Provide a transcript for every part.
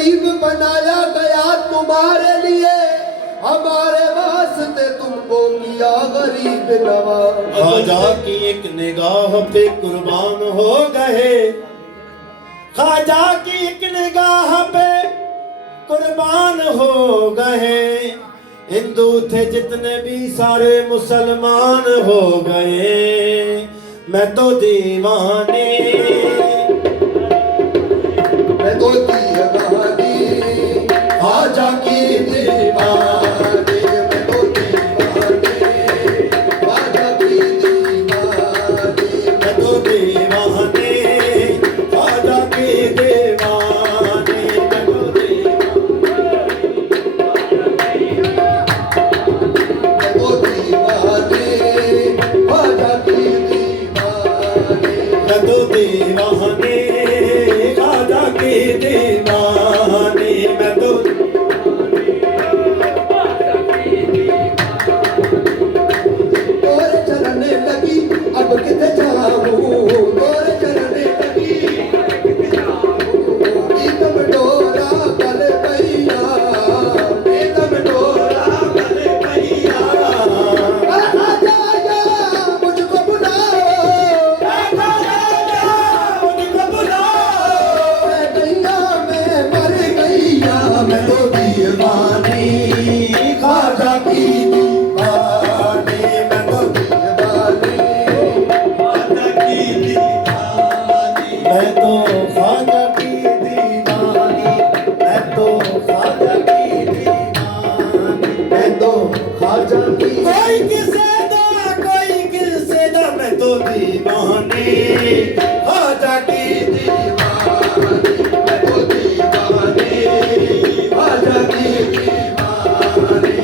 गरीब बनाया गया तुम्हारे लिए, हमारे वास्ते तुमको किया गरीब नवाज। ख्वाजा की एक निगाह पे कुर्बान हो गए, ख्वाजा की एक निगाह पे कुर्बान हो गए। हिंदू थे जितने भी सारे मुसलमान हो गए। मैं तो दीवाने, मैं तो दीवानी, ख्वाजा की दीवानी, मैं तो दीवानी, ख्वाजा की दीवानी। मैं तो दीवाने, ख्वाजा की दीवानी, मैं तो मैं तो दीवानी, ख्वाजा की दीवानी। मैं तो दीवाने, ख्वाजा की दीवानी, मैं तो तोरे चलने लगी अब किते जाऊं, तोरे चलने लगी एकदम डोरा गल पैया, एकदम डोरा गल पैया। आजा मुझको बुलाओ, मुझको बुलाओ। मैं गैया मैं मर गैया, मैं तो दीवानी, ख्वाजा की दीवानी, मैं तो दीवानी, ख्वाजा की दीवानी। मैं तो ख्वाजा की दीवानी, मैं तो ख्वाजा की दीवानी, मैं तो ख्वाजा की कोई किसे दा, कोई किसे दा, मैं तो दीवानी, ख्वाजा की दीवानी, मैं तो दीवानी, ख्वाजा की दीवानी।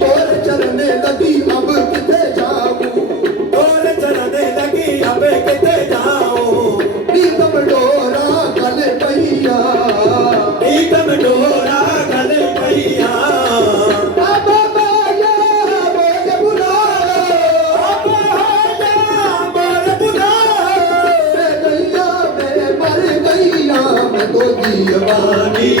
तोरे चलने लगी अब किते जाऊं, तोरे चलने लगी अब किते जाऊं। एकदम डोरा गल पैया, एकदम डोरा गल पैया। बाबा बाया मुझे बुलाओ, मोर बुलाओ। मैं गैया मैं मर गैया, मैं तो दीवानी,